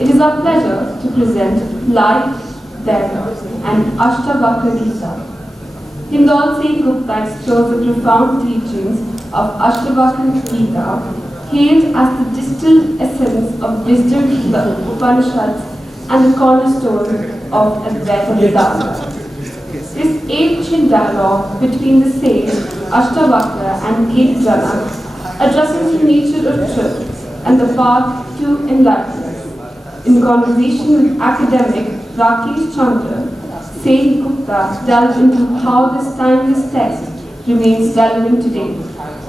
It is our pleasure to present Life, Death and Ashtavakra Gita. Hindol Sengupta explores the profound teachings of Ashtavakra Gita, hailed as the distilled essence of wisdom, the Upanishads, and the cornerstone of Advaita Vedanta. This ancient dialogue between the sage Ashtavakra and Great Janak addresses the nature of truth and the path to enlightenment. In conversation with academic Rakesh Chandra, Senugupta delved into how this timeless text remains relevant today,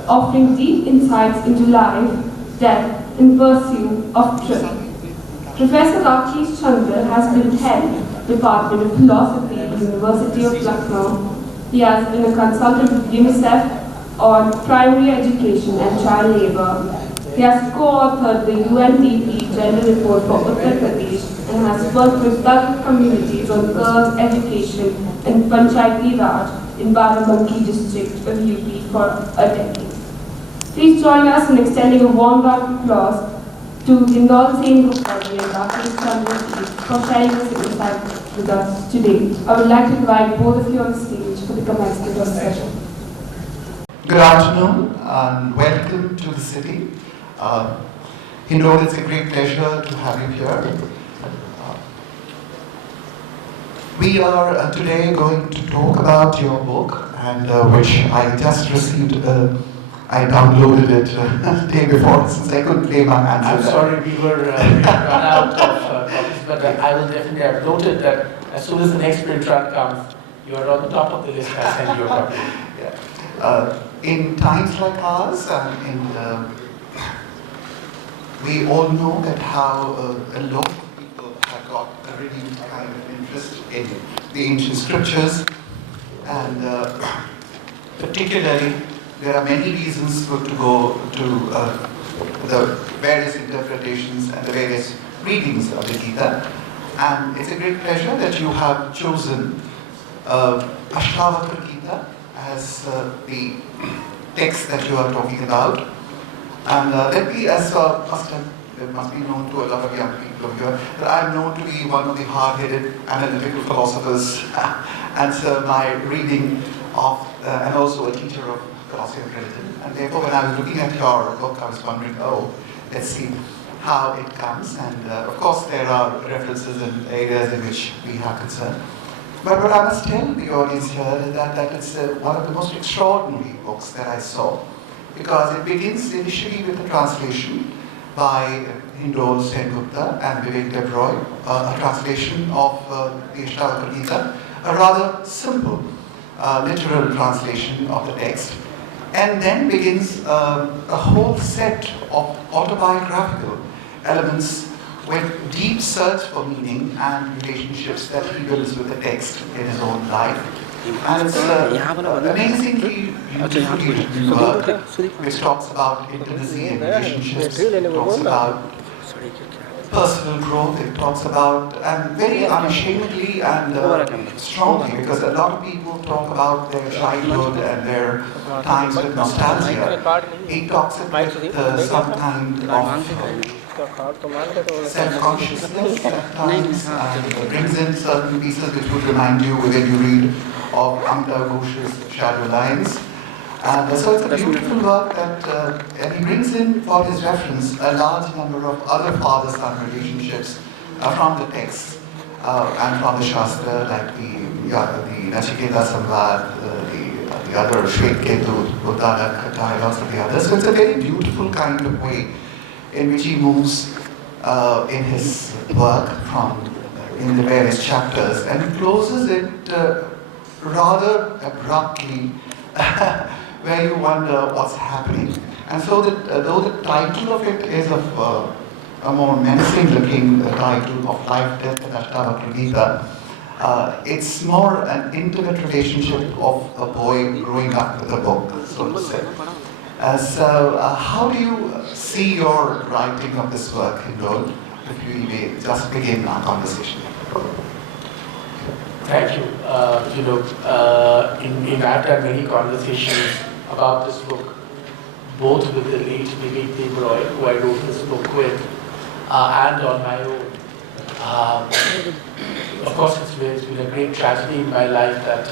offering deep insights into life, death, and pursuit of truth. Professor Rakesh Chandra has been head Department of Philosophy at the University of Lucknow. He has been a consultant with UNICEF on primary education and child labor. He has co-authored the UNDP Gender Report for Uttar Pradesh and has worked with Dalit communities on girls' education in Panchayati Raj in Barabanki district of UP for a decade. Please join us in extending a warm round of applause to Hindol Sengupta and Rakesh Chandra for sharing this insight with us today. I would like to invite both of you on the stage for the commencement of the session. Good afternoon and welcome to the city. Hindol, it's a great pleasure to have you here. We are today going to talk about your book, and which I just received. I downloaded it the day before since I couldn't lay my hands on it. I'm sorry, we were run out of copies, but I will definitely have noted that as soon as the next print run comes, you are on the top of the list. I'll send you a copy. Yeah. In times like ours, we all know that how a lot of people have got a really kind of interest in the ancient scriptures, and particularly there are many reasons to go to the various interpretations and the various readings of the Gita, and it's a great pleasure that you have chosen Ashtavakra Gita as the text that you are talking about. And let me, as it must be known to a lot of young people here, that I'm known to be one of the hard-headed analytical philosophers, and so my reading of, and also a teacher of philosophy and religion. And therefore, when I was looking at your book, I was wondering, let's see how it comes. And of course, there are references in areas in which we have concern. But what I must tell the audience here is that it's one of the most extraordinary books that I saw, because it begins initially with a translation by Hindol Sengupta and Vivek Roy, a translation of the Ashtavakra Gita, a rather simple literal translation of the text, and then begins a whole set of autobiographical elements with deep search for meaning and relationships that he builds with the text in his own life. And it's amazingly beautifully written work, which talks about intimacy and relationships, it talks about personal growth, it talks about, and very unashamedly and strongly, because a lot of people talk about their childhood and their times with nostalgia. He talks about some kind of self-consciousness at times, and brings in certain pieces which would remind you when you read of Amita Ghosh's Shadow Lines. And so it's a beautiful work that, and he brings in for his reference a large number of other father-son relationships from the text and from the Shastra, like the Nachiketa Samvad, the other Shvetketu, Uddalak, dialogues of the others. So it's a very beautiful kind of way in which he moves in his work in the various chapters, and closes it rather abruptly, where you wonder what's happening. And so though the title of it is of a more menacing looking title of Life, Death and Ashtavakra Gita, it's more an intimate relationship of a boy growing up with a book, so to say. So how do you see your writing of this work, Hindol, if we may just begin our conversation? Thank you. In I've had many conversations about this book, both with the late Vivek Roy, who I wrote this book with, and on my own. Um, of course, it's been a great tragedy in my life that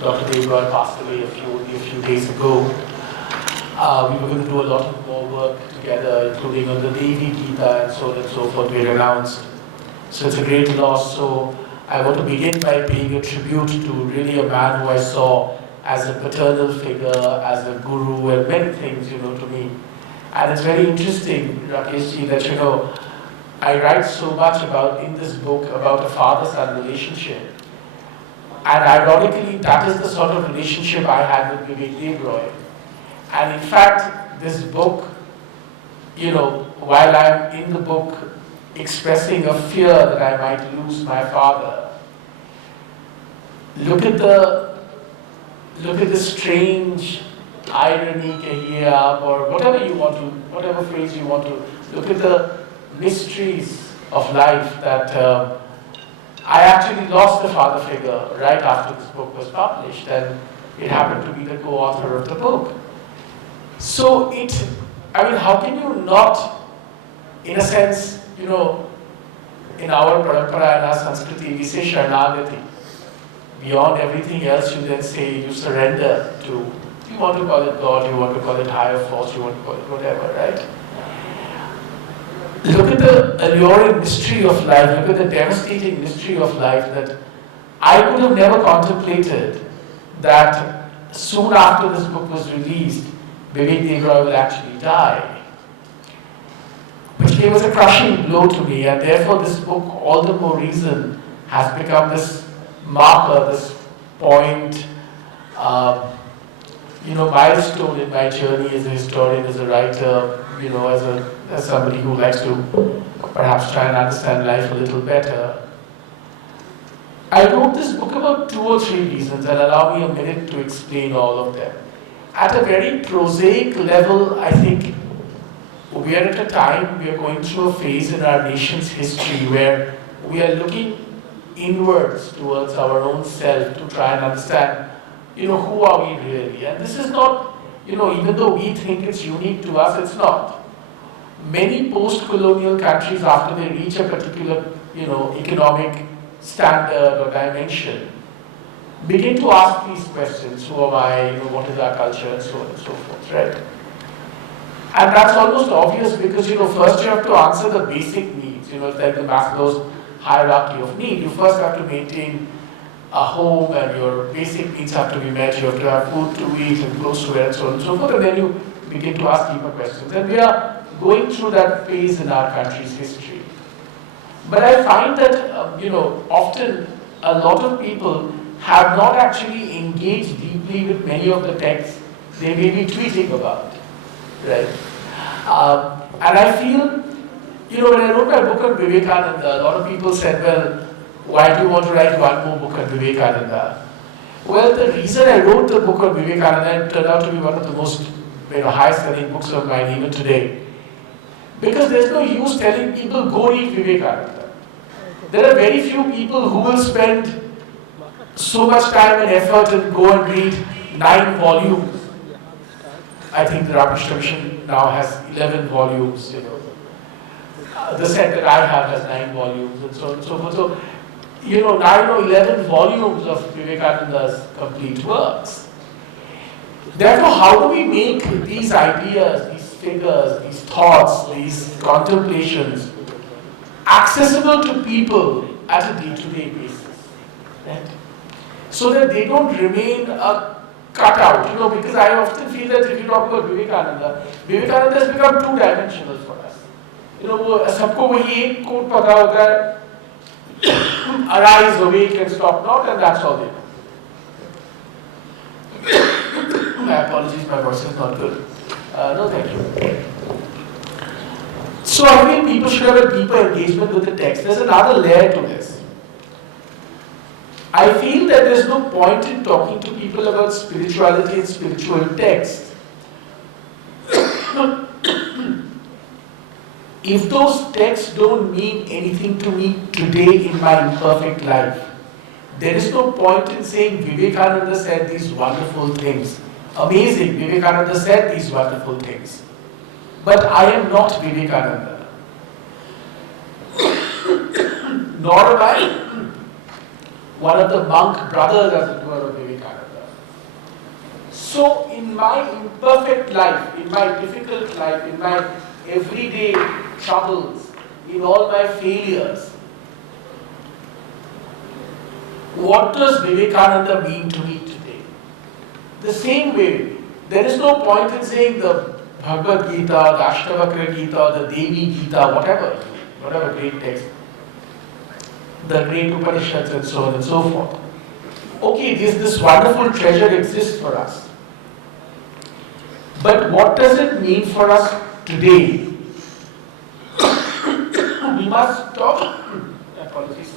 Dr. Devroy passed away only a few days ago. We were going to do a lot of more work together, including on the Devi Gita and so on and so forth, we had announced. So it's a great loss. So I want to begin by paying a tribute to really a man who I saw as a paternal figure, as a guru, and many things, to me. And it's very interesting, Rakesh, that, I write so much in this book about a father-son relationship. And ironically, that is the sort of relationship I had with Vivek Devroy. And in fact, this book, while I'm in the book expressing a fear that I might lose my father, look at the strange irony, kahiya, or whatever phrase you want to, look at the mysteries of life that I actually lost a father figure right after this book was published, and it happened to be the co-author of the book. So how can you not, in a sense, in our parampara and our Sanskriti, we say Sharanagati. Beyond everything else, you then say you surrender to, you want to call it God, you want to call it higher force, you want to call it whatever, right? Look at the alluring mystery of life, look at the devastating mystery of life that I could have never contemplated that soon after this book was released, Vivek Devroy will actually die. Which came as a crushing blow to me, and therefore this book, all the more reason, has become this marker, this point, milestone in my journey as a historian, as a writer, as somebody who likes to perhaps try and understand life a little better. I wrote this book about 2 or 3 reasons, and allow me a minute to explain all of them. At a very prosaic level, I think we are at a time, we are going through a phase in our nation's history where we are looking inwards towards our own self to try and understand, who are we really? And this is not, even though we think it's unique to us, it's not. Many post-colonial countries, after they reach a particular, economic standard or dimension, begin to ask these questions: who am I? What is our culture, and so on and so forth, right? And that's almost obvious because, first you have to answer the basic needs. It's like the Maslow's hierarchy of need. You first have to maintain a home, and your basic needs have to be met. You have to have food to eat and clothes to wear, and so on and so forth. And then you begin to ask deeper questions. And we are going through that phase in our country's history. But I find that, often a lot of people have not actually engaged deeply with many of the texts they may be tweeting about, right? And I feel, when I wrote my book on Vivekananda, a lot of people said, well, why do you want to write one more book on Vivekananda? Well, the reason I wrote the book on Vivekananda, it turned out to be one of the most high-selling books of mine even today, because there's no use telling people, go read Vivekananda. There are very few people who will spend so much time and effort and go and read 9 volumes. I think the Rakesh Chandra now has 11 volumes, The set that I have has 9 volumes and so on and so forth. So, 9 or 11 volumes of Vivekananda's complete works. Therefore, how do we make these ideas, these figures, these thoughts, these contemplations accessible to people at a day-to-day basis, right? So that they don't remain a cutout, because I often feel that if you talk about Vivekananda has become 2-dimensional for us. सबको वही एक coat पता होता है, arise, awake, and stop not, and that's all they know. My apologies, my voice is not good. No, thank you. So I feel people should have a deeper engagement with the text. There's another layer to this. I feel that there's no point in talking to people about spirituality and spiritual texts if those texts don't mean anything to me today in my imperfect life. There is no point in saying Vivekananda said these wonderful things. Amazing, Vivekananda said these wonderful things. But I am not Vivekananda. nor am I one of the monk brothers, as it were, of Vivekananda. So in my imperfect life, in my difficult life, in my everyday troubles, in all my failures, what does Vivekananda mean to me today? The same way, there is no point in saying the Bhagavad Gita, the Ashtavakra Gita, the Devi Gita, whatever great text, the great Upanishads and so on and so forth. Okay, this wonderful treasure exists for us. But what does it mean for us today? We must stop. Apologies.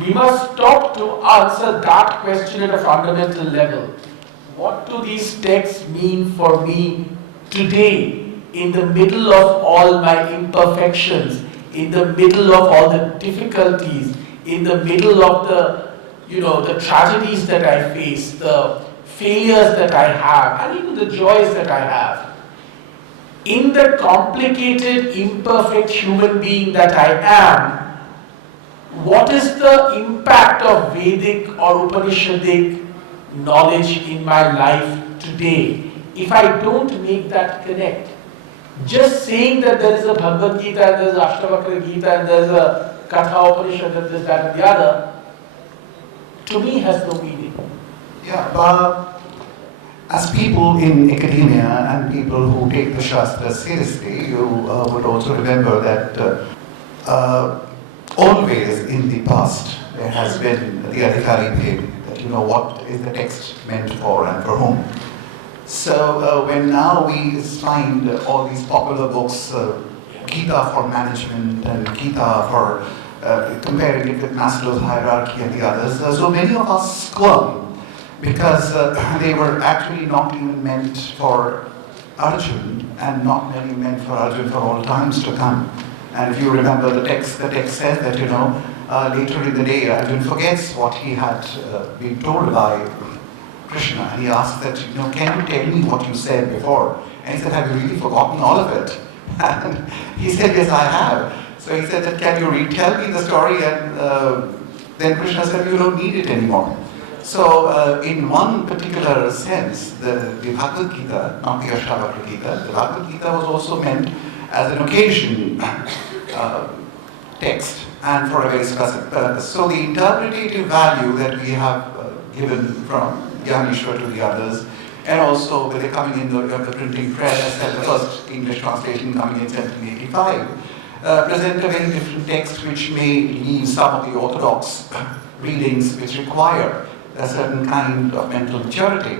We must stop to answer that question at a fundamental level. What do these texts mean for me today, in the middle of all my imperfections, in the middle of all the difficulties, in the middle of the tragedies that I face, the failures that I have, and even the joys that I have? In the complicated, imperfect human being that I am, what is the impact of Vedic or Upanishadic knowledge in my life today? If I don't make that connect, just saying that there is a Bhagavad Gita and there is a Ashtavakra Gita and there is a Katha Upanishad and this, that and the other, to me has no meaning. Yeah, but as people in academia and people who take the Shastras seriously, you would also remember that always in the past there has been the Adhikari Bhed, that what is the text meant for and for whom. So when now we find all these popular books, Gita for management and Gita for comparing it with Maslow's hierarchy and the others, so many of us squirm because they were actually not even meant for Arjun and not really meant for Arjun for all times to come. And if you remember the text says that later in the day Arjun forgets what he had been told by Krishna, and he asks that, can you tell me what you said before? And he said, have you really forgotten all of it? And he said, yes, I have. So he said that, can you retell me the story? And then Krishna said, you don't need it anymore. So in one particular sense, the Bhagavad Gita, not the Ashtavakra Gita, the Bhagavad Gita was also meant as an occasion text and for a very specific purpose. So the interpretative value that we have given from Gyaneshwar to the others, and also with the coming in of the printing press and the first English translation coming in 1785, present a very different text which may leave some of the orthodox readings which require a certain kind of mental maturity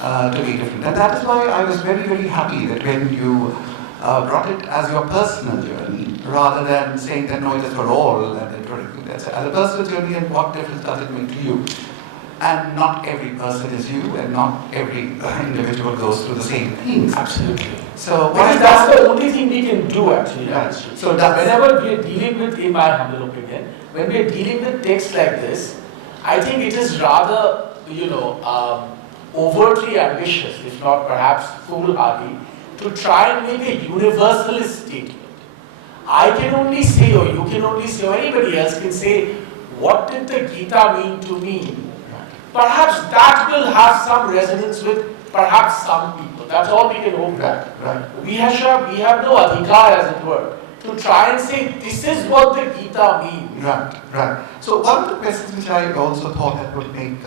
to be different. And that is why I was very, very happy that when you brought it as your personal journey, rather than saying that no, it is for all, and as a personal journey, and what difference does it make to you? And not every person is you, and not every individual goes through the same things. Absolutely. So that's the only thing we can do, actually. Right. So whenever we are dealing with, in my humble opinion, when we are dealing with texts like this, I think it is rather, overtly ambitious, if not perhaps foolhardy, to try and make a universalist statement. I can only say, or you can only say, or anybody else can say, what did the Gita mean to me? Perhaps that will have some resonance with perhaps some people. That's all we can hope for. Right. We have no adhikar, as it were, to try and say this is what the Gita means. Right. So one of the questions which I also thought that would make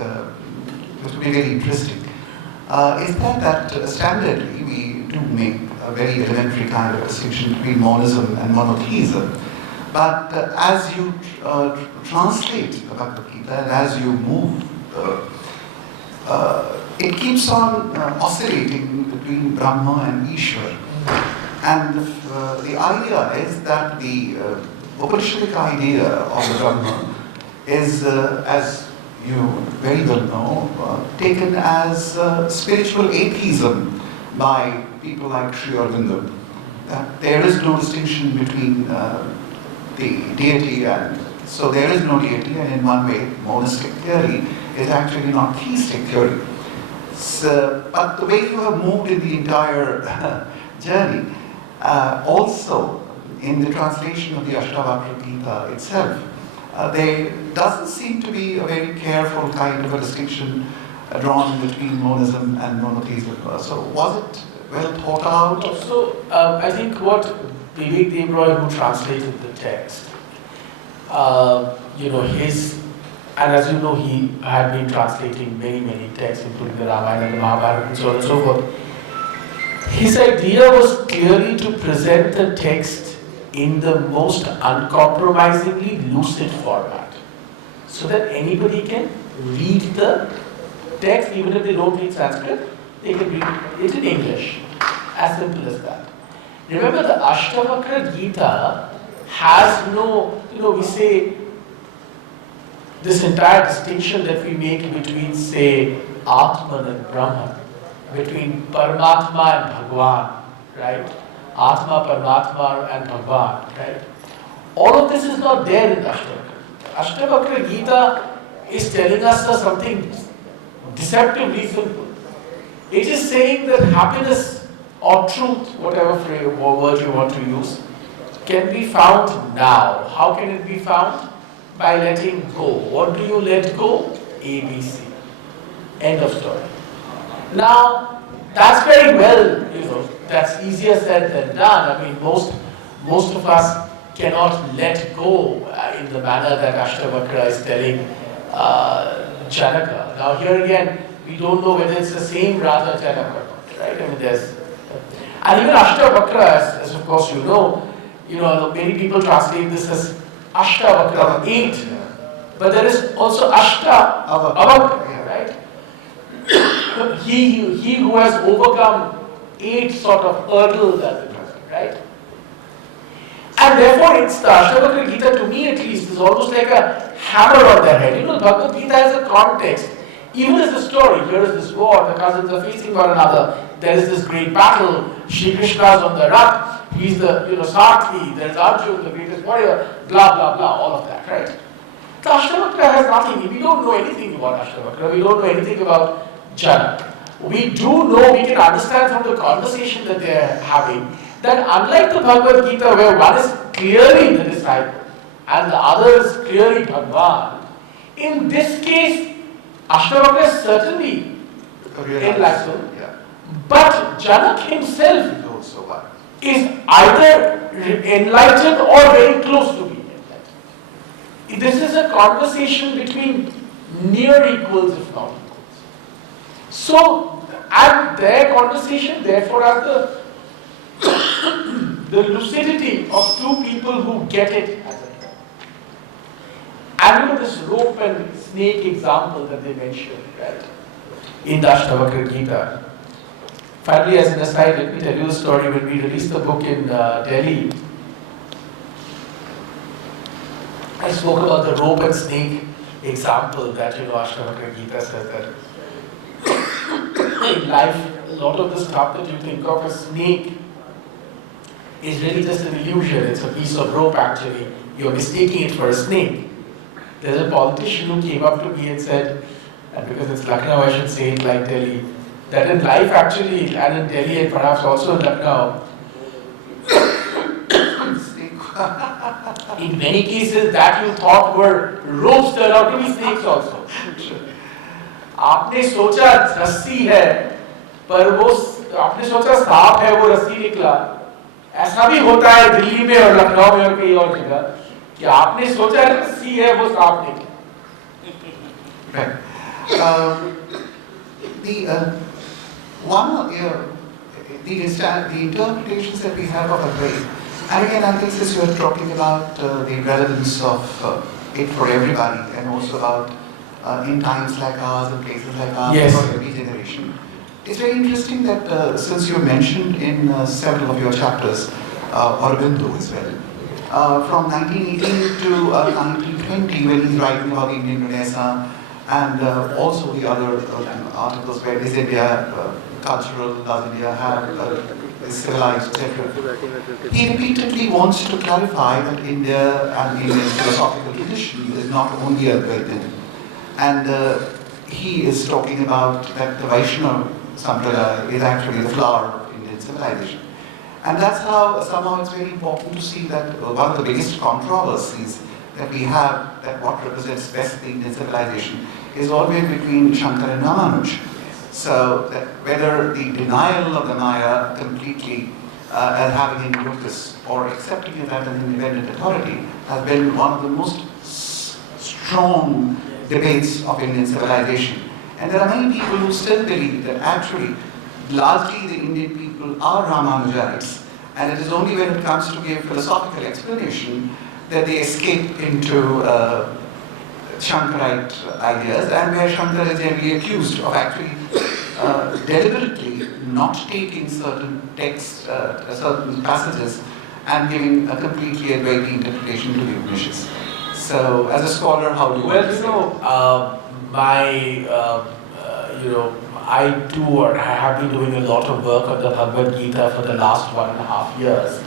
would be very interesting is that standardly we do make a very elementary kind of distinction between monism and monotheism. But as you translate the Bhagavad Gita and as you move, it keeps on oscillating between Brahma and Ishwar. And the idea is that the Upanishadic idea of the Brahma is, as you very well know, taken as spiritual atheism by people like Sri Aurobindo. That there is no distinction between the deity and, so there is no deity, and in one way, monistic theory is actually not theistic theory. So, but the way you have moved in the entire journey, also in the translation of the Ashtavakra Gita itself, there doesn't seem to be a very careful kind of a distinction drawn between monism and monotheism. So was it well thought out? So I think what Vivek Devroy, who translated the text, his, and as you know, he had been translating many texts, including the Ramayana and the Mahabharata and so on and so forth. His idea was clearly to present the text in the most uncompromisingly lucid format, so that anybody can read the text, even if they don't read Sanskrit, they can read it in English. As simple as that. Remember, the Ashtavakra Gita has no, we say, this entire distinction that we make between, say, Atman and Brahman, between Paramatma and Bhagwan, right? Atma, Paramatma and Bhagwan, right? All of this is not there in the Ashtavakra Gita. Ashtavakra Gita is telling us something deceptively simple. It is saying that happiness or truth, whatever phrase or word you want to use, can be found now. How can it be found? By letting go. What do you let go? ABC. End of story. Now, that's very well, that's easier said than done. I mean, most of us cannot let go in the manner that Ashtavakra is telling Janaka. Now, here again, we don't know whether it's the same Raja Janaka, right? I mean, and even Ashtavakra, as of course you know, many people translate this as Ashtavakra, 8. But there is also Ashtavakra, right? he who has overcome 8 sort of hurdles, as it were, right? And therefore, it's the Ashtavakra Gita, to me at least, is almost like a hammer on their head. Bhagavad Gita has a context. Even as a story, here is this war, the cousins are facing one another, there is this great battle, Shri Krishna is on the run, he's the, Sarthi, there is Arjuna, the greatest warrior, blah, blah, blah, all of that, right? The Ashtavakra has nothing, we don't know anything about Ashtavakra, we don't know anything about Jana. We do know, we can understand from the conversation that they are having, that unlike the Bhagavad Gita, where one is clearly the disciple, and the other is clearly Bhagwan, in this case, Ashtavakra is certainly enlightened, but Janak himself is either enlightened or very close to being enlightened. This is a conversation between near equals, if not equals. So, and their conversation therefore has the lucidity of two people who get it as a term. And this rope and snake example that they mentioned, right, in the Ashtavakra Gita. Finally, as an aside, let me tell you the story. When we released the book in Delhi, I spoke about the rope and snake example that, Ashtavakra Gita says that in life, a lot of the stuff that you think of as snake is really just an illusion. It's a piece of rope actually. You're mistaking it for a snake. There's a politician who came up to me and said, and because it's Lucknow, I should say it like Delhi, that in life actually, and in Delhi and perhaps also in Lucknow, in many cases that you thought were ropes turned out to be snakes also. आपने सोचा रस्सी है, पर वो आपने सोचा सांप है, वो रस्सी निकला. ऐसा भी होता है दिल्ली में और लखनऊ में और कई और जगह कि आपने सोचा रस्सी है, वो सांप निकला. The interpretations that we have of Advaita, and again, I think since you are talking about the relevance of it for everybody, and also about in times like ours and places like ours, yes, for every generation, it's very interesting that since you mentioned in several of your chapters, Aurobindo as well, from 1918 to 1920, when he's writing about Indian Renaissance, and also the other articles where is India cultural, does India have is civilized, etc. He repeatedly wants to clarify that India and Indian philosophical tradition is not only Advaitin. And he is talking about that the Vaishnava Sampradaya is actually the flower of Indian civilization. And that's how somehow it's very important to see that one of the biggest controversies that we have, that what represents best the Indian civilization, is always between Shankar and Ramanuj. So that whether the denial of the Maya completely as having any locus or accepting it as an independent authority has been one of the most strong debates of Indian civilization. And there are many people who still believe that actually largely the Indian people are Ramanujites, and it is only when it comes to give philosophical explanation that they escape into Shankarite ideas, and where Shankara is generally accused of actually deliberately not taking certain texts, certain passages, and giving a completely Advaita interpretation to the Upanishads. So, as a scholar, how do you? Well, I have been doing a lot of work on the Bhagavad Gita for the last 1.5 years.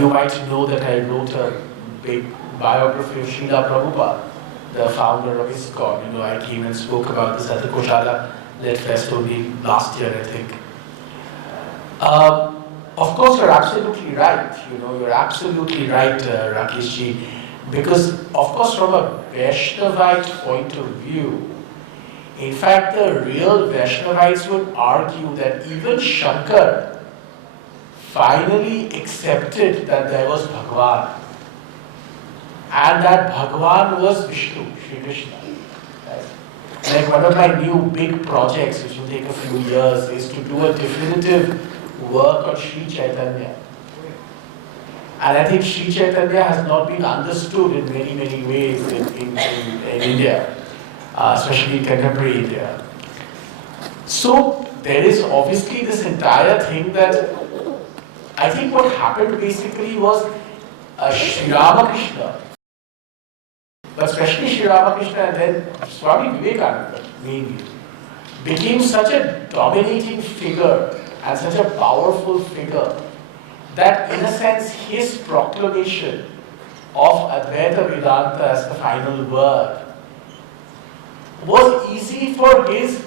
You might know that I wrote a big biography of Srila Prabhupada, the founder of ISKCON. I came and spoke about this at the Koshala Lit Fest only last year, I think. Of course, you're absolutely right. You're absolutely right, Rakesh ji, because of course, from a Vaishnavite point of view, in fact, the real Vaishnavites would argue that even Shankar finally accepted that there was Bhagwan, and that Bhagwan was Vishnu, Shri Krishna. Right? Like one of my new big projects, which will take a few years, is to do a definitive work on Sri Chaitanya. And I think Sri Chaitanya has not been understood in many, many ways in India, especially in contemporary India. So there is obviously this entire thing that I think what happened basically was Sri Ramakrishna, but especially Sri Ramakrishna and then Swami Vivekananda mainly, became such a dominating figure and such a powerful figure that in a sense his proclamation of Advaita Vedanta as the final word was easy for his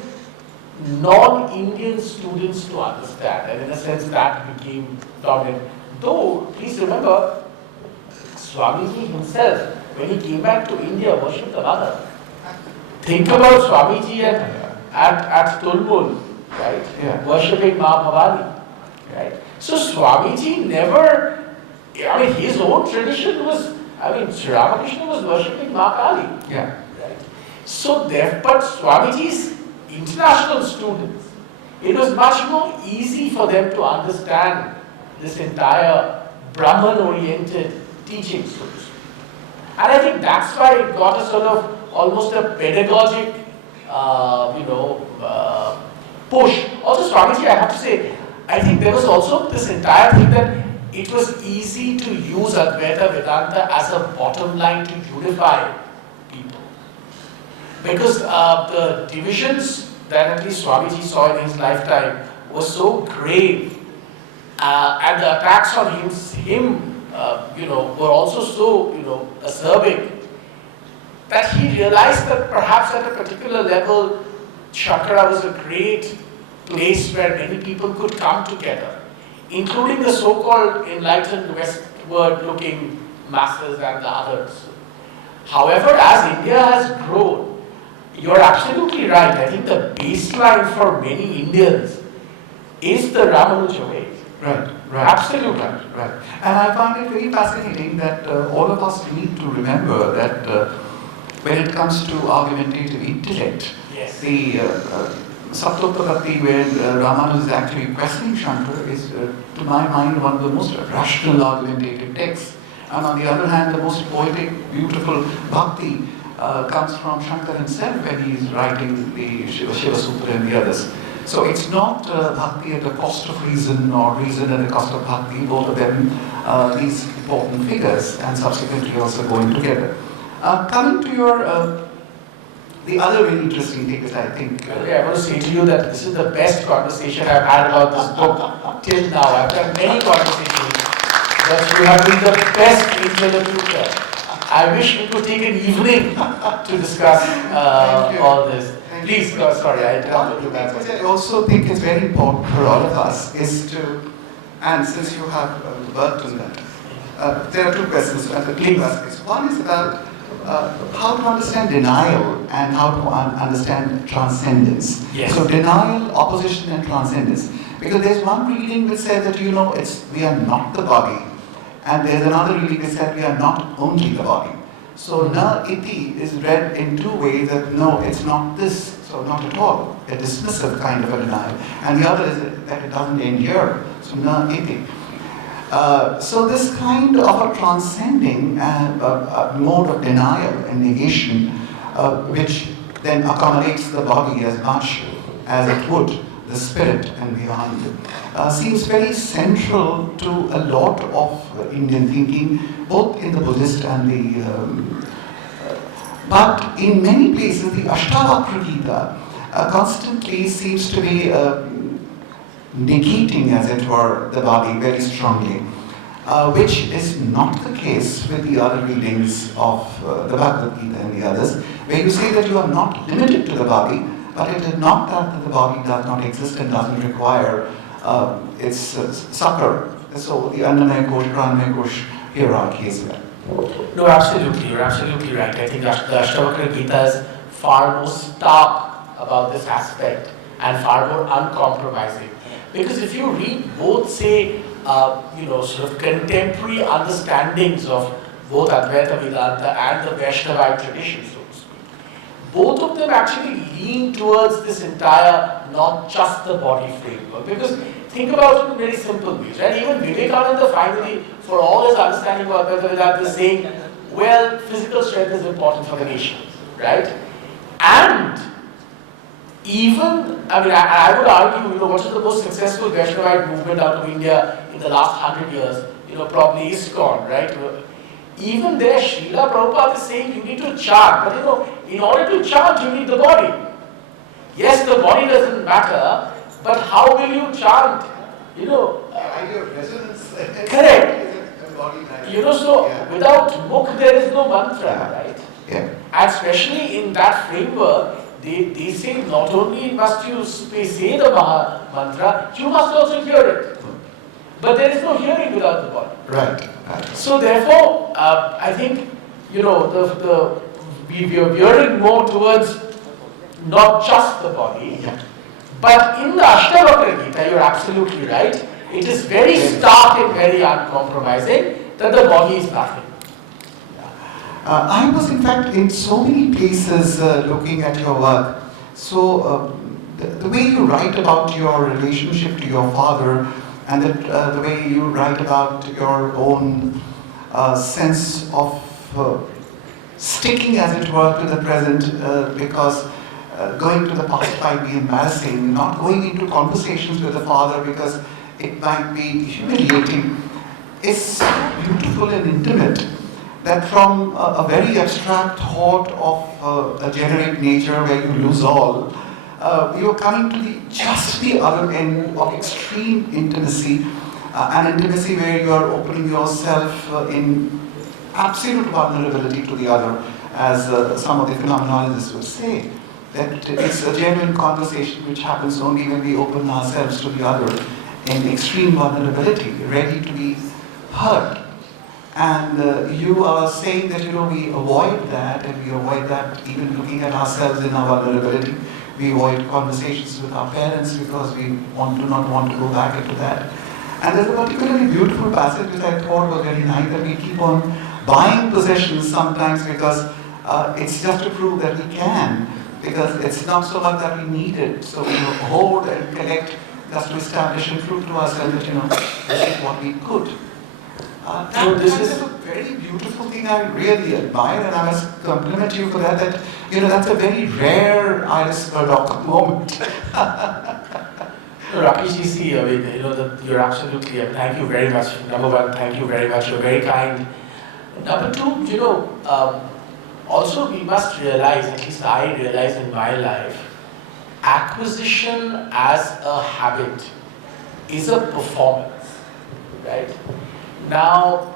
non-Indian students to understand, and in a sense that became dominant. Though, please remember, Swamiji himself, when he came back to India, worshipped the mother. Think about Swamiji at Tulmul, right? Yeah. Worshipping Ma Bhavani, right? So Swamiji never, his own tradition was, Sri Ramakrishna was worshipping Ma Kali. Yeah. Right? So but Swamiji's international students, it was much more easy for them to understand this entire Brahman-oriented teaching source. And I think that's why it got a sort of almost a pedagogic, push. Also, Swamiji, I have to say, I think there was also this entire thing that it was easy to use Advaita Vedanta as a bottom line to unify people. Because the divisions that at least Swamiji saw in his lifetime were so grave, and the attacks on him were also so, acerbic, that he realized that perhaps at a particular level, Chakra was a great place where many people could come together, including the so-called enlightened westward-looking masses and the others. However, as India has grown, you're absolutely right. I think the baseline for many Indians is the Ramanuja way. Right. Absolutely. Right. And I find it very fascinating that all of us need to remember that when it comes to argumentative intellect, yes, the Saptokta Bhakti, where Ramanuja is actually questioning Shankar, is to my mind one of the most rational argumentative texts. And on the other hand, the most poetic, beautiful Bhakti comes from Shankar himself when he is writing the Shiva Sutra and the others. So it's not Bhakti at the cost of reason or reason at the cost of Bhakti, both of them these important figures and subsequently also going together. Coming to your, the other very interesting thing is I think... I want to say to you that this is the best conversation I've had about this book till now. I've had many conversations, but you have been the best interlocutor. I wish we could take an evening to discuss all this. Please, sorry, I interrupted you. Which I also think is very important for all of us is to, and since you have worked on that, there are two questions, two aspects. One is about how to understand denial and how to understand transcendence. Yes. So denial, opposition, and transcendence. Because there's one reading which says that we are not the body, and there's another reading which says we are not only the body. So na iti is read in two ways, that no, it's not this, so not at all, a dismissive kind of a denial. And the other is that it doesn't end here, so na iti. So this kind of a transcending mode of denial and negation, which then accommodates the body as much as it would the spirit and beyond, seems very central to a lot of Indian thinking, both in the Buddhist and the... but in many places, the Ashtavakra Gita constantly seems to be negating, as it were, the body very strongly, which is not the case with the other readings of the Bhagavad Gita and the others, where you say that you are not limited to the body, but it is not that the body does not exist and doesn't require its succor. So the Annamaya Kosh, Pranamaya Kosh hierarchy as well. No, absolutely, you're absolutely right. I think the Ashtavakra Gita is far more stark about this aspect and far more uncompromising. Because if you read both, say, sort of contemporary understandings of both Advaita Vedanta and the Vaishnavite tradition, so to speak, both of them actually lean towards this entire not just the body framework. Because think about it in very simple ways, right? Even Vivekananda finally, for all his understanding of Advaita Vedanta, is saying, well, physical strength is important for the nation, right? And even, I would argue, what is the most successful Vaishnavite movement out of India in the last 100 years? Probably ISKCON, right? Even there, Srila Prabhupada is saying you need to chant, but in order to chant, you need the body. Yes, the body doesn't matter, but how will you chant? The idea of resonance. Correct. Body, so without mukh, there is no mantra, right? Yeah. And especially in that framework, they say not only must you say the Maha Mantra, you must also hear it. But there is no hearing without the body. Right. So therefore, I think, we are veering more towards not just the body, but in the Ashtavakra Gita, you're absolutely right. It is very stark and very uncompromising that the body is nothing. I was in fact in so many places looking at your work. So the way you write about your relationship to your father, and the way you write about your own sense of sticking, as it were, to the present, because going to the past might be embarrassing, not going into conversations with the father because it might be humiliating, is so beautiful and intimate that from a very abstract thought of a generic nature where you lose all, you are coming to just the other end of extreme intimacy, an intimacy where you are opening yourself in absolute vulnerability to the other, as some of the phenomenologists would say, that it's a genuine conversation which happens only when we open ourselves to the other in extreme vulnerability, ready to be heard. And you are saying that we avoid that, and we avoid that even looking at ourselves in our vulnerability. We avoid conversations with our parents because we do not want to go back into that. And there's a particularly beautiful passage which I thought was very nice, that we keep on buying possessions sometimes because it's just to prove that we can, because it's not so much that we need it. So we hoard and collect just to establish and prove to ourselves that this is what we could. This is a very beautiful thing. I really admire, and I must compliment you for that. That that's a very rare Iris Murdoch moment. Rakesh, you're absolutely. Thank you very much. Number one, thank you very much. You're very kind. Number two, also we must realize, at least I realize in my life, acquisition as a habit is a performance, right? Now,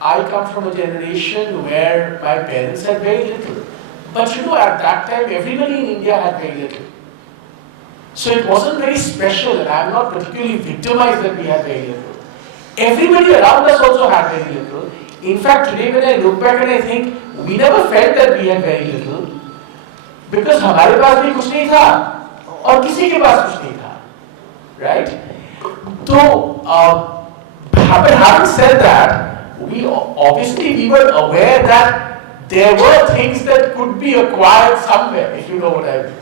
I come from a generation where my parents had very little. But at that time, everybody in India had very little. So it wasn't very special, and I'm not particularly victimized that we had very little. Everybody around us also had very little. In fact, today when I look back and I think, we never felt that we had very little, because हमारे पास भी कुछ नहीं था और किसी के पास कुछ नहीं था, right? So, having said that, we were aware that there were things that could be acquired somewhere, if you know what I mean.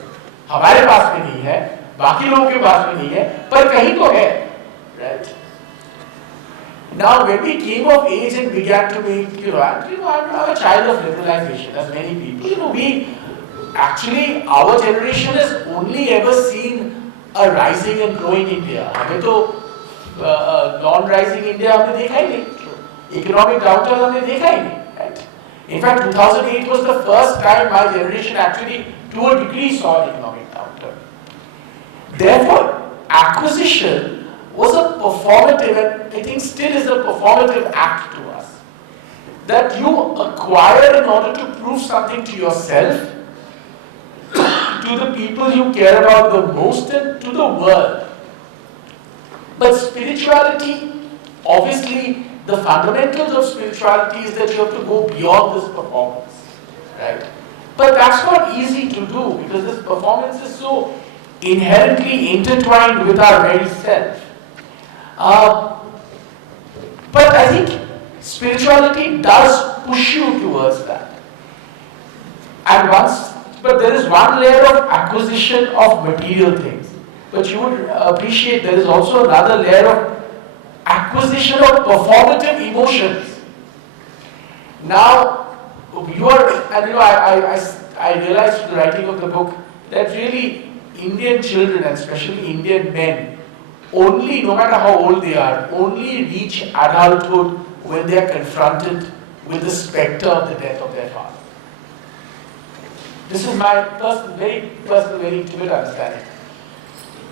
हमारे पास भी नहीं है, बाकी लोगों के पास भी नहीं है, पर कहीं तो है, right? Now, when we came of age and began to make, I'm a child of liberalization, as many people. Our generation has only ever seen a rising and growing India. हमें तो non-rising India हमने देखा ही नहीं. Economic downturn हमने देखा ही नहीं. Right? In fact, 2008 was the first time my generation actually, to a degree, saw an economic downturn. Therefore, acquisition was a performative, and I think still is a performative act to us. That you acquire in order to prove something to yourself, to the people you care about the most, and to the world. But spirituality, obviously, the fundamentals of spirituality is that you have to go beyond this performance, right? But that's not easy to do, because this performance is so inherently intertwined with our very self. But I think spirituality does push you towards that. But there is one layer of acquisition of material things. But you would appreciate there is also another layer of acquisition of performative emotions. Now, I realized through the writing of the book that really Indian children, and especially Indian men, only, no matter how old they are, only reach adulthood when they are confronted with the specter of the death of their father. This is my very personal, very intimate understanding.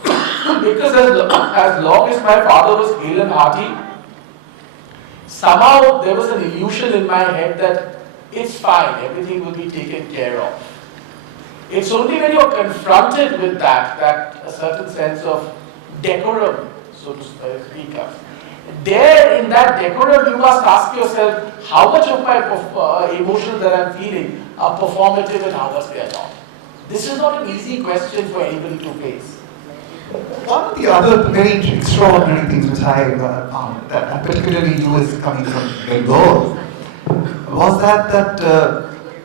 Because as long as my father was hale and hearty, somehow there was an illusion in my head that it's fine, everything will be taken care of. It's only when you're confronted with that a certain sense of decorum, so to speak of. There, in that decorum, you must ask yourself, how much of my emotions that I'm feeling are performative and how much they are not. This is not an easy question for anybody to face. One of the other very extraordinary things which I found, that particularly you as coming from Bengal, was that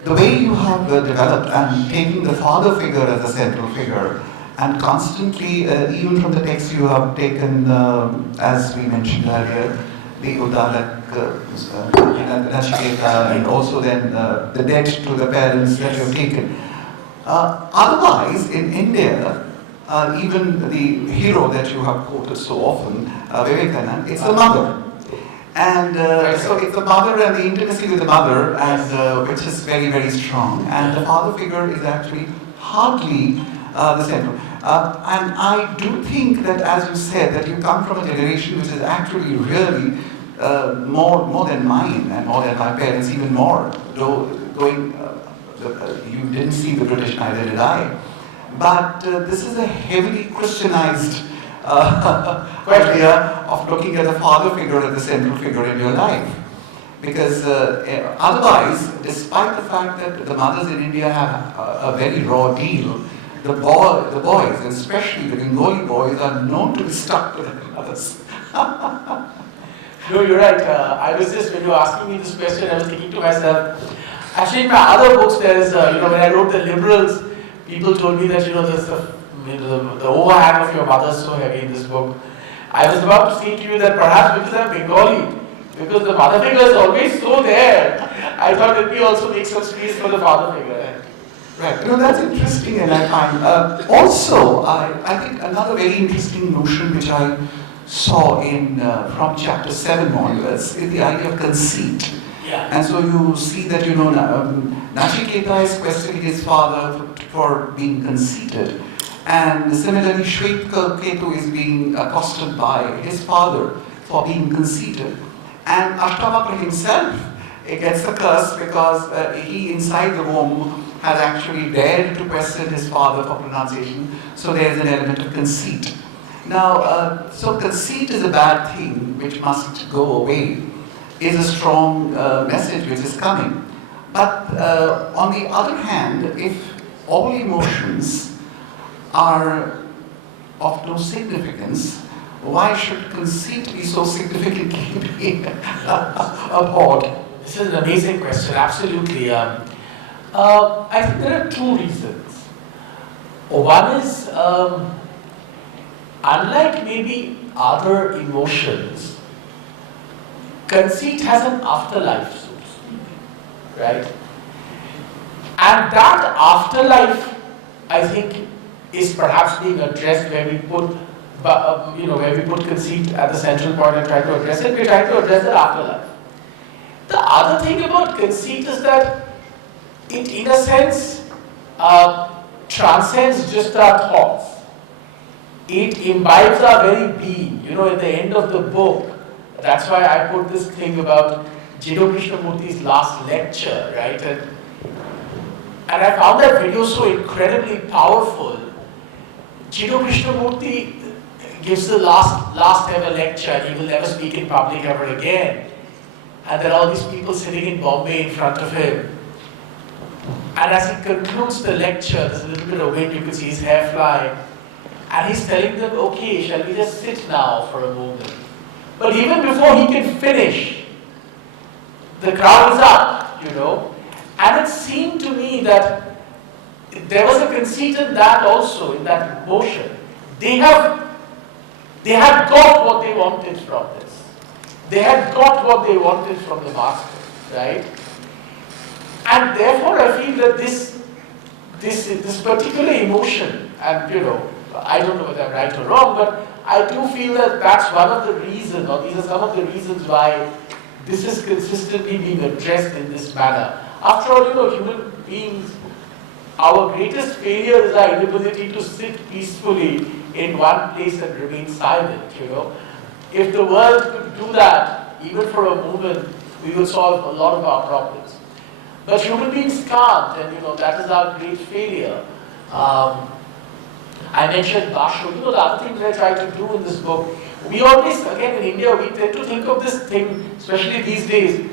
the way you have developed and taking the father figure as a central figure, and constantly, even from the text you have taken, as we mentioned earlier, the Udalak, Nachiketa, and also then the debt to the parents that you have taken. Otherwise, in India, even the hero that you have quoted so often, Vivekananda, it's the mother. And so it's the mother and the intimacy with the mother, and which is very, very strong. And the father figure is actually hardly the central. And I do think that, as you said, that you come from a generation which is actually really more than mine and more than my parents, even more. Though you didn't see the British, neither did I. But this is a heavily Christianized idea of looking at the father figure as the central figure in your life. Because otherwise, despite the fact that the mothers in India have a very raw deal, the boys, and especially the Bengali boys, are known to be stuck to their mothers. No, you're right. I was just, when you were asking me this question, I was thinking to myself, actually in my other books, there is, when I wrote The Liberals, people told me that, there's the overhang of your mother is so heavy in this book. I was about to say to you that perhaps because I'm Bengali, because the mother figure is always so there, I thought let me also make some space for the father figure. Right. That's interesting, and I find also I think another very interesting notion which I saw in from chapter 7 onwards is the idea of conceit. Yeah. And so you see that Nachiketa is questioning his father for being conceited, and similarly Shwetketu is being accosted by his father for being conceited, and Ashtavakra himself gets a curse because he inside the womb has actually dared to question his father for pronunciation, so there is an element of conceit. Now, so conceit is a bad thing which must go away, is a strong message which is coming. But on the other hand, if all emotions are of no significance, why should conceit be so significantly abhorred? This is an amazing question, absolutely. I think there are two reasons. One is, unlike maybe other emotions, conceit has an afterlife, so to speak, right? And that afterlife, I think, is perhaps being addressed where we put, where we put conceit at the central point and try to address it. We're trying to address the afterlife. The other thing about conceit is that it, in a sense, transcends just our thoughts. It imbibes our very being. At the end of the book, that's why I put this thing about Jiddu Krishnamurti's last lecture, right? And I found that video so incredibly powerful. Jiddu Krishnamurti gives the last ever lecture, and he will never speak in public ever again. And there are all these people sitting in Bombay in front of him. And as he concludes the lecture, there's a little bit of wind, you can see his hair flying. And he's telling them, okay, shall we just sit now for a moment? But even before he can finish, the crowd is up, And it seemed to me that there was a conceit in that also, in that motion. They had got what they wanted from this. They had got what they wanted from the master, right? And therefore I feel that this particular emotion, and I don't know whether I'm right or wrong, but I do feel that that's one of the reasons, or these are some of the reasons why this is consistently being addressed in this manner. After all, human beings, our greatest failure is our inability to sit peacefully in one place and remain silent, If the world could do that, even for a moment, we will solve a lot of our problems. But human beings can't, and that is our great failure. I mentioned Basho. The other thing that I try to do in this book, we always, again in India, we tend to think of this thing, especially these days,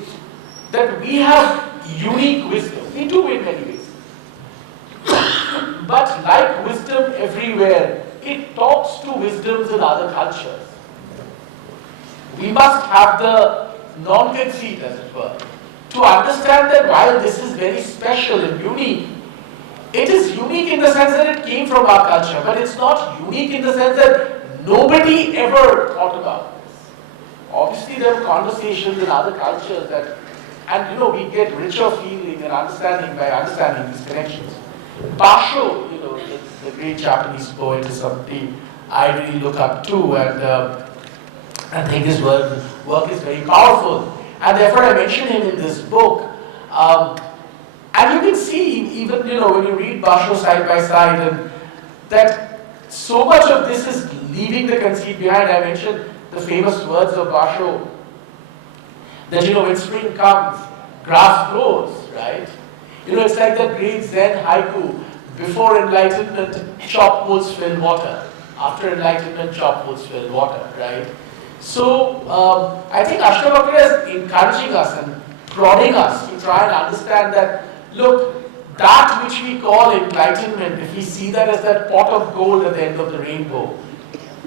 that we have unique wisdom. We do in many ways. But like wisdom everywhere, it talks to wisdoms in other cultures. We must have the non-conceit, as it were, to understand that while this is very special and unique, it is unique in the sense that it came from our culture, but it's not unique in the sense that nobody ever thought about this. Obviously, there are conversations in other cultures and we get richer feeling and understanding by understanding these connections. Basho, the great Japanese poet, is somebody I really look up to, and I think his work is very powerful. And therefore, I mention him in this book. And you can see, even when you read Basho side by side, and that so much of this is leaving the conceit behind. I mentioned the famous words of Basho, that when spring comes, grass grows, right? It's like that great Zen haiku: before enlightenment, chop pools fill water. After enlightenment, chop pools fill water, right? So I think Ashtavakra is encouraging us and prodding us to try and understand that, look, that which we call enlightenment, if we see that as that pot of gold at the end of the rainbow,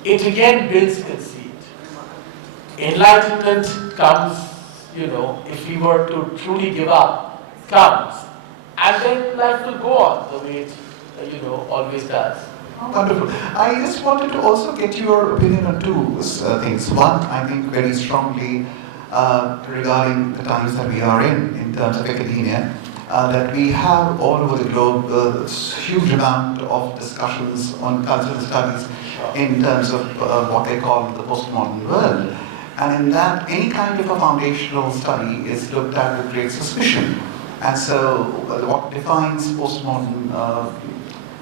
it again builds conceit. Enlightenment comes, if we were to truly give up, comes. And then life will go on the way it, always does. Wonderful. I just wanted to also get your opinion on two things. One, I think very strongly regarding the times that we are in terms of academia, that we have all over the globe a huge amount of discussions on cultural studies in terms of what they call the postmodern world. And in that, any kind of a foundational study is looked at with great suspicion. And so what defines postmodern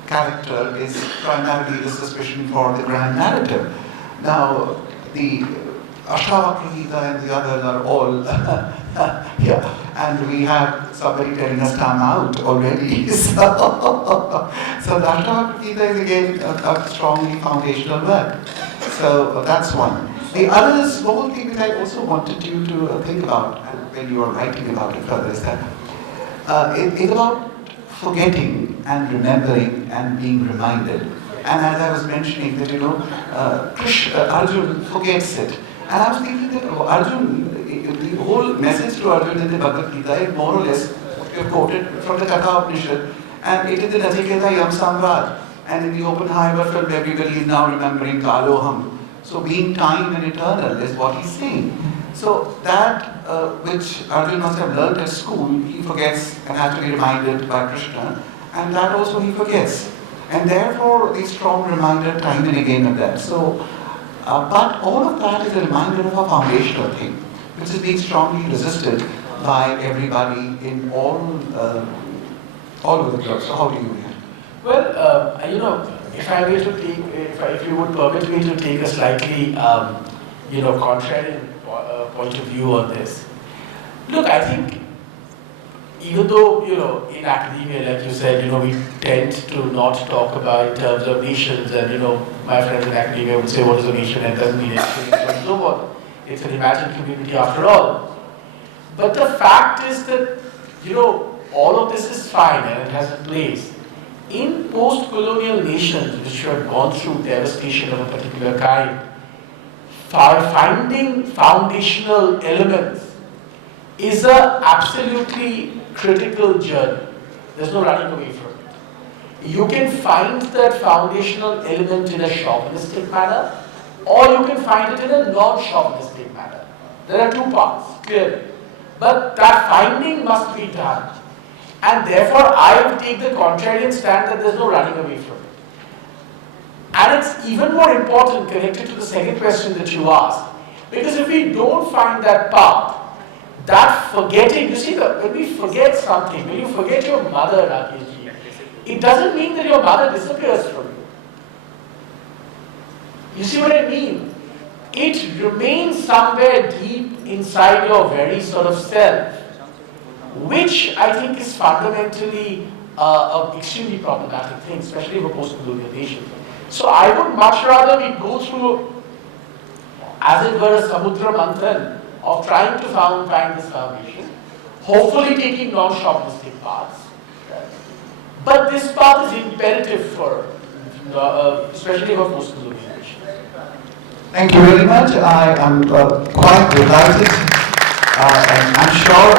character is primarily the suspicion for the grand narrative. Now, the Ashtavakra Gita and the others are all here, and we have somebody telling us time out already. So the Ashtavakra Gita is again a strongly foundational work. So that's one. The other small thing that I also wanted you to think about, and when you are writing about it further, is that it's about forgetting and remembering and being reminded. And as I was mentioning that, Arjun forgets it. And I was thinking that Arjun, the whole message to Arjun in the Bhagavad Gita is more or less what you have quoted from the Katha Upanishad, and it is the Nachiketa Yam Samvad. And in the Oppenheimer film, everybody is now remembering Kaloham. So being time and eternal is what he's saying. So that which Arjun must have learned at school, he forgets and has to be reminded by Krishna, and that also he forgets. And therefore, a strong reminder time and again of that. So, but all of that is a reminder of a foundational thing, which is being strongly resisted by everybody in all over the globe. So how do you react? Well, if I were to take, if you would permit me to take a slightly, contrarian point of view on this. Look, I think even though, in academia, like you said, we tend to not talk about in terms of nations, and, my friends in academia would say, what is a nation? And it doesn't mean anything, and so on. It's an imagined community after all. But the fact is that, all of this is fine and it has a place. In post-colonial nations which have gone through devastation of a particular kind, finding foundational elements is a absolutely critical journey. There's no running away from it. You can find that foundational element in a chauvinistic manner, or you can find it in a non-chauvinistic manner. There are two paths, clearly. But that finding must be done. And therefore, I would take the contrarian stand that there's no running away from it. And it's even more important, connected to the second question that you asked, because if we don't find that path, that forgetting, you see, when we forget something, when you forget your mother, Rakeshji, it doesn't mean that your mother disappears from you. You see what I mean? It remains somewhere deep inside your very sort of self, which I think is fundamentally an extremely problematic thing, especially for post-colonial nations. So I would much rather we go through, as it were, a samudra manthan of trying to find this foundation, hopefully taking non-chauvinistic paths. But this path is imperative for, especially for post-colonial nations. Thank you very much. I am quite delighted, and I'm sure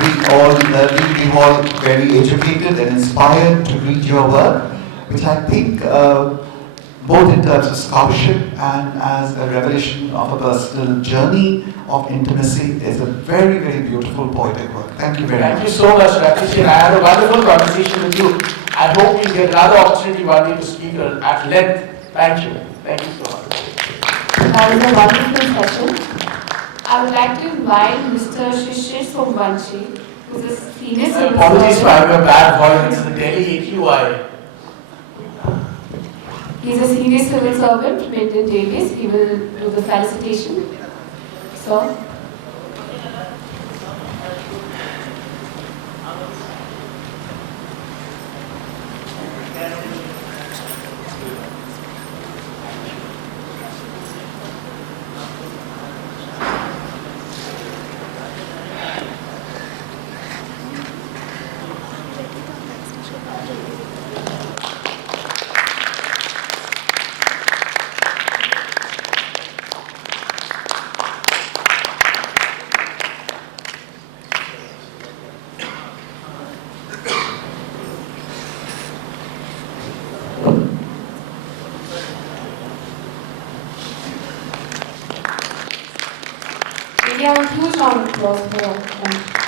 we all leave the hall very educated and inspired to read your work, which I think both in terms of scholarship and as a revelation of a personal journey of intimacy is a very, very beautiful poetic work. Thank you very much. Thank you so much, Rakesh. I had a wonderful conversation with you. I hope we'll get another opportunity one day to speak at length. Thank you. Thank you so much. That was a wonderful session. I would like to invite Mr. Shishir Somvanshi, who is a senior civil Apologies for having a bad voice. It's the Delhi AQI. He is a senior civil servant, Minden Davis. He will do the felicitation. So. We have a huge round of applause for